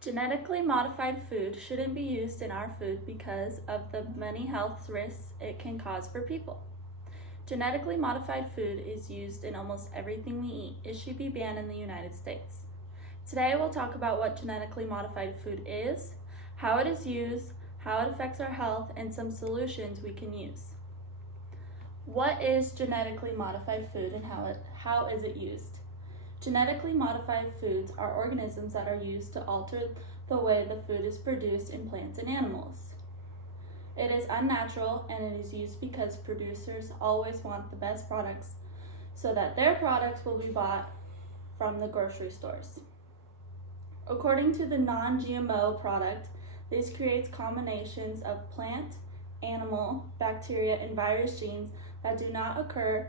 Genetically modified food shouldn't be used in our food because of the many health risks it can cause for people. Genetically modified food is used in almost everything we eat. It should be banned in the United States. Today we'll talk about what genetically modified food is, how it is used, how it affects our health, and some solutions we can use. What is genetically modified food and how is it used? Genetically modified foods are organisms that are used to alter the way the food is produced in plants and animals. It is unnatural and it is used because producers always want the best products so that their products will be bought from the grocery stores. According to the non-GMO product, this creates combinations of plant, animal, bacteria, and virus genes that do not occur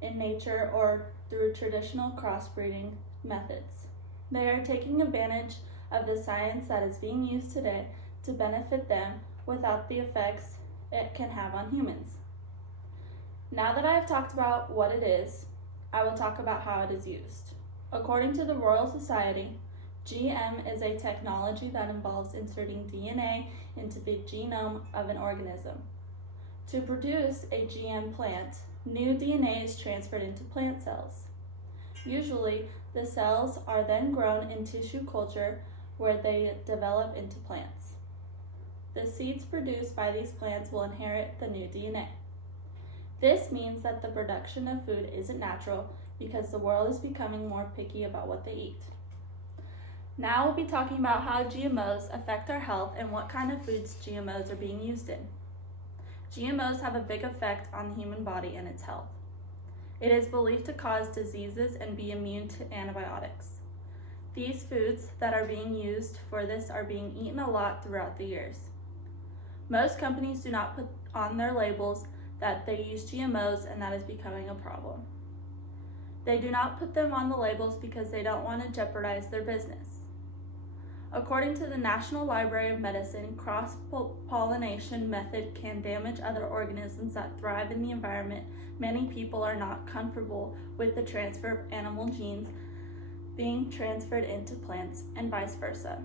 in nature or through traditional crossbreeding methods. They are taking advantage of the science that is being used today to benefit them without the effects it can have on humans. Now that I have talked about what it is, I will talk about how it is used. According to the Royal Society, GM is a technology that involves inserting DNA into the genome of an organism. To produce a GM plant, new DNA is transferred into plant cells. Usually, the cells are then grown in tissue culture where they develop into plants. The seeds produced by these plants will inherit the new DNA. This means that the production of food isn't natural because the world is becoming more picky about what they eat. Now we'll be talking about how GMOs affect our health and what kind of foods GMOs are being used in. GMOs have a big effect on the human body and its health. It is believed to cause diseases and be immune to antibiotics. These foods that are being used for this are being eaten a lot throughout the years. Most companies do not put on their labels that they use GMOs, and that is becoming a problem. They do not put them on the labels because they don't want to jeopardize their business. According to the National Library of Medicine, cross-pollination method can damage other organisms that thrive in the environment. Many people are not comfortable with the transfer of animal genes being transferred into plants and vice versa.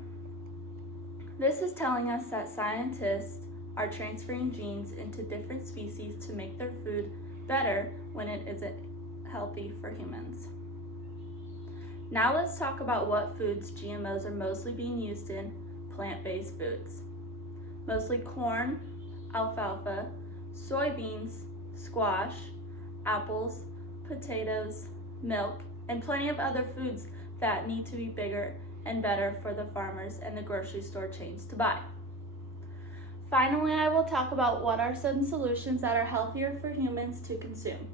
This is telling us that scientists are transferring genes into different species to make their food better when it isn't healthy for humans. Now let's talk about what foods GMOs are mostly being used in: plant-based foods. Mostly corn, alfalfa, soybeans, squash, apples, potatoes, milk, and plenty of other foods that need to be bigger and better for the farmers and the grocery store chains to buy. Finally, I will talk about what are some solutions that are healthier for humans to consume.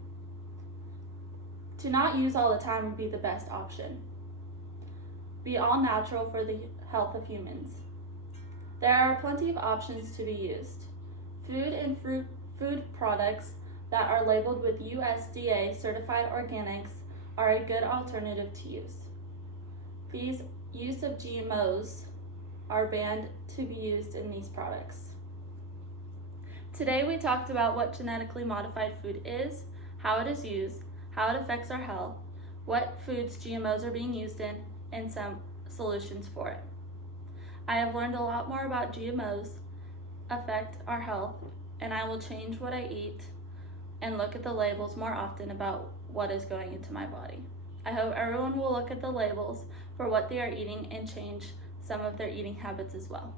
To not use all the time would be the best option. Be all natural for the health of humans. There are plenty of options to be used. Food and food products that are labeled with USDA certified organics are a good alternative to use. These use of GMOs are banned to be used in these products. Today we talked about what genetically modified food is, how it is used, how it affects our health, what foods GMOs are being used in, and some solutions for it. I have learned a lot more about GMOs affect our health, and I will change what I eat and look at the labels more often about what is going into my body. I hope everyone will look at the labels for what they are eating and change some of their eating habits as well.